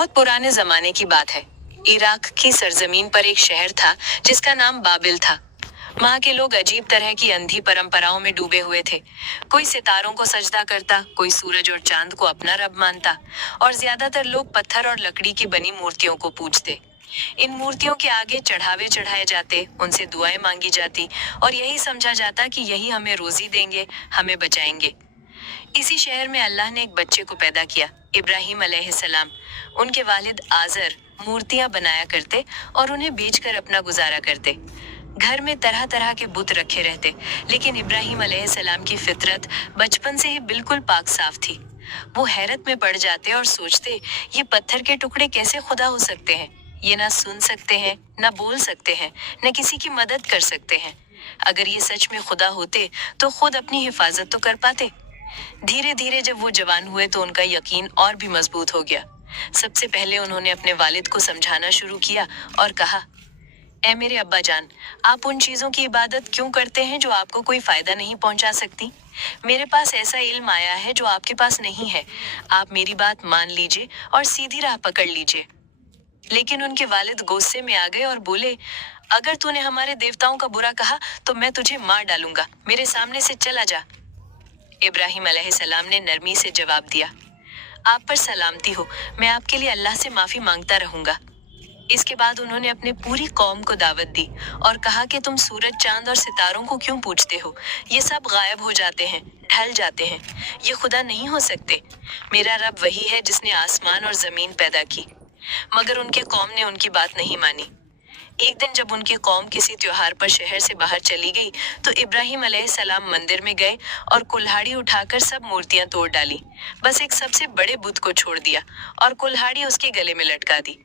बहुत पुराने जमाने की बात है। इराक की सरजमीन पर एक शहर था जिसका नाम बाबिल था। वहाँ के लोग अजीब तरह की अंधी परंपराओं में डूबे हुए थे। कोई सितारों को सजदा करता, कोई सूरज और चांद को अपना रब मानता, और ज्यादातर लोग पत्थर और लकड़ी की बनी मूर्तियों को पूजते। इन मूर्तियों के आगे चढ़ावे चढ़ाए जाते, उनसे दुआएं मांगी जाती, और यही समझा जाता कि यही हमें रोजी देंगे, हमें बचाएंगे। इसी शहर में अल्लाह ने एक बच्चे को पैदा किया, इब्राहिम अलैहिस्सलाम। उनके वालिद आजर मूर्तियां बनाया करते और उन्हें बेचकर अपना गुजारा करते। घर में तरह तरह के बुत रखे रहते, लेकिन इब्राहिम अलैहिस्सलाम की फितरत बचपन से ही बिल्कुल पाक साफ थी। वो हैरत में पड़ जाते और सोचते, ये पत्थर के टुकड़े कैसे खुदा हो सकते हैं? ये ना सुन सकते हैं, ना बोल सकते हैं, न किसी की मदद कर सकते हैं। अगर ये सच में खुदा होते तो खुद अपनी हिफाजत तो कर पाते। धीरे धीरे जब वो जवान हुए तो उनका यकीन और भी मजबूत हो गया। सबसे पहले उन्होंने अपने वालिद को समझाना शुरू किया और कहा, ऐ मेरे अब्बा जान, आप उन चीजों की इबादत क्यों करते हैं जो आपको कोई फायदा नहीं पहुंचा सकती? मेरे पास ऐसा इल्म आया है जो आपके पास नहीं है। आप मेरी बात मान लीजिए और सीधी राह पकड़ लीजिए। लेकिन उनके वालिद गुस्से में आ गए और बोले, अगर तूने हमारे देवताओं का बुरा कहा तो मैं तुझे मार डालूंगा, मेरे सामने से चला जा। इब्राहिम अलैहिस्सलाम ने नरमी से जवाब दिया, आप पर सलामती हो, मैं आपके लिए अल्लाह से माफी मांगता रहूंगा। इसके बाद उन्होंने अपने पूरी कौम को दावत दी और कहा कि तुम सूरज, चांद और सितारों को क्यों पूजते हो? ये सब गायब हो जाते हैं, ढल जाते हैं, ये खुदा नहीं हो सकते। मेरा रब वही है जिसने आसमान और जमीन पैदा की। मगर उनके कौम ने उनकी बात नहीं मानी। एक दिन जब उनकी कौम किसी त्योहार पर शहर से बाहर चली गई तो इब्राहिम अलैहिस्सलाम मंदिर में गए और कुल्हाड़ी उठाकर सब मूर्तियां तोड़ डाली। बस एक सबसे बड़े बुत को छोड़ दिया और कुल्हाड़ी उसके गले में लटका दी।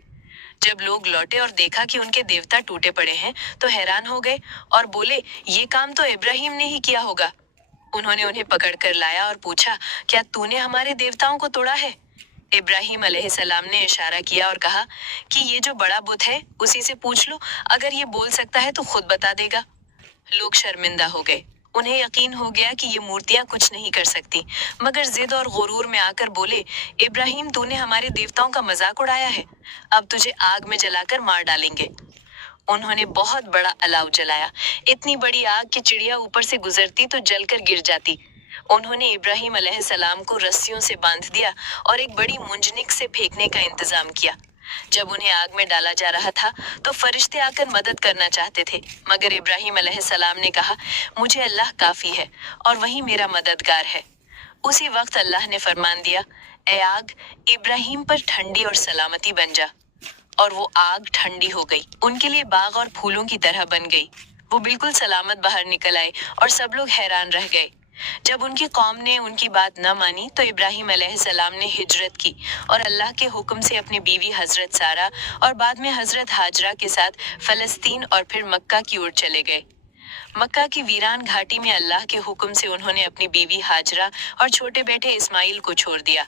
जब लोग लौटे और देखा कि उनके देवता टूटे पड़े हैं तो हैरान हो गए और बोले, ये काम तो इब्राहिम ने ही किया होगा। उन्होंने उन्हें पकड़ कर लाया और पूछा, क्या तूने हमारे देवताओं को तोड़ा है? इब्राहिम अलैहिस्सलाम ने इशारा किया और कहा कि ये जो बड़ा बुत है उसी से पूछ लो, अगर ये बोल सकता है तो खुद बता देगा। लोग शर्मिंदा हो गए। उन्हें यकीन हो गया कि ये मूर्तियां कुछ नहीं कर सकती, मगर जिद और गुरूर में आकर बोले, इब्राहिम तूने हमारे देवताओं का मजाक उड़ाया है, अब तुझे आग में जलाकर मार डालेंगे। उन्होंने बहुत बड़ा अलाव जलाया, इतनी बड़ी आग कि चिड़िया ऊपर से गुजरती तो जलकर गिर जाती। उन्होंने इब्राहिम अलैहिस्सलाम को रस्सियों से बांध दिया और एक बड़ी मुंजनिक से फेंकने का इंतजाम किया। जब उन्हें आग में डाला जा रहा था तो फरिश्ते आकर मदद करना चाहते थे, मगर इब्राहिम अलैहिस्सलाम ने कहा, मुझे अल्लाह काफी है और वही मेरा मददगार है। उसी वक्त अल्लाह ने फरमान दिया, ए आग, इब्राहिम पर ठंडी और सलामती बन जा। और वो आग ठंडी हो गई, उनके लिए बाग और फूलों की तरह बन गई। वो बिल्कुल सलामत बाहर निकल आए और सब लोग हैरान रह गए। जब उनकी कौम ने उनकी बात न मानी तो इब्राहिम अलैहिस्सलाम ने हिजरत की और अल्लाह के हुक्म से अपनी बीवी हजरत सारा और बाद में हजरत हाजरा के साथ फलस्तीन और फिर मक्का की ओर चले गए। मक्का की वीरान घाटी में अल्लाह के हुक्म से उन्होंने अपनी बीवी हाजरा और छोटे बेटे इस्माइल को छोड़ दिया।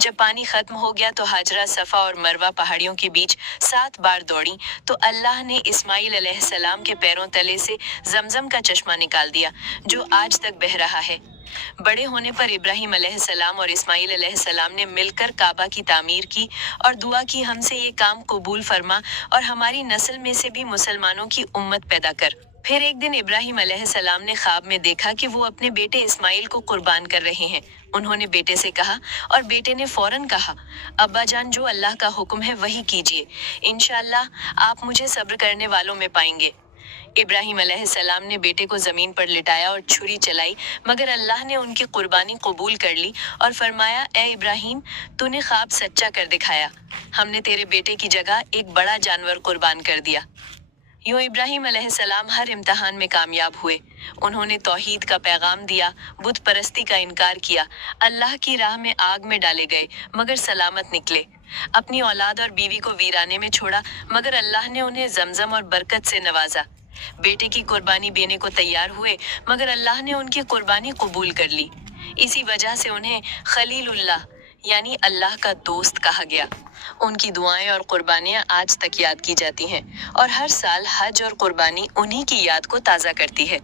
जब पानी खत्म हो गया तो हाजरा सफा और मरवा पहाड़ियों के बीच 7 बार दौड़ी तो अल्लाह ने इस्माइल अलैहिस्सलाम के पैरों तले से जमजम का चश्मा निकाल दिया, जो आज तक बह रहा है। बड़े होने पर इब्राहिम अलैहिस्सलाम और इस्माइल अलैहिस्सलाम ने मिलकर काबा की तामीर की और दुआ की, हमसे ये काम कबूल फरमा और हमारी नस्ल में से भी मुसलमानों की उम्मत पैदा कर। फिर एक दिन इब्राहिम अलैहिस्सलाम ने ख्वाब में देखा कि वो अपने बेटे इस्माइल को कुर्बान कर रहे हैं। उन्होंने बेटे से कहा और बेटे ने फौरन कहा, अब्बा जान, जो अल्लाह का हुक्म है वही कीजिए, इंशाअल्लाह आप मुझे सब्र करने वालों में पाएंगे। इब्राहिम अलैहिस्सलाम ने बेटे को जमीन पर लिटाया और छुरी चलाई, मगर अल्लाह ने उनकी कुर्बानी कबूल कर ली और फरमाया, ए इब्राहिम, तूने ख्वाब सच्चा कर दिखाया, हमने तेरे बेटे की जगह एक बड़ा जानवर कुर्बान कर दिया। यूं इब्राहिम अलैहिस्सलाम हर इम्तिहान में कामयाब हुए। उन्होंने तौहीद का पैगाम दिया, बुत परस्ती का इनकार किया, अल्लाह की राह में आग में डाले गए मगर सलामत निकले। अपनी औलाद और बीवी को वीराने में छोड़ा, मगर अल्लाह ने उन्हें जमजम और बरकत से नवाजा। बेटे की कुर्बानी देने को तैयार हुए, मगर अल्लाह ने उनकी कुर्बानी कबूल कर ली। इसी वजह से उन्हें खलीलुल्लाह यानी अल्लाह का दोस्त कहा गया। उनकी दुआएं और कुर्बानियां आज तक याद की जाती हैं और हर साल हज और कुर्बानी उन्हीं की याद को ताज़ा करती है।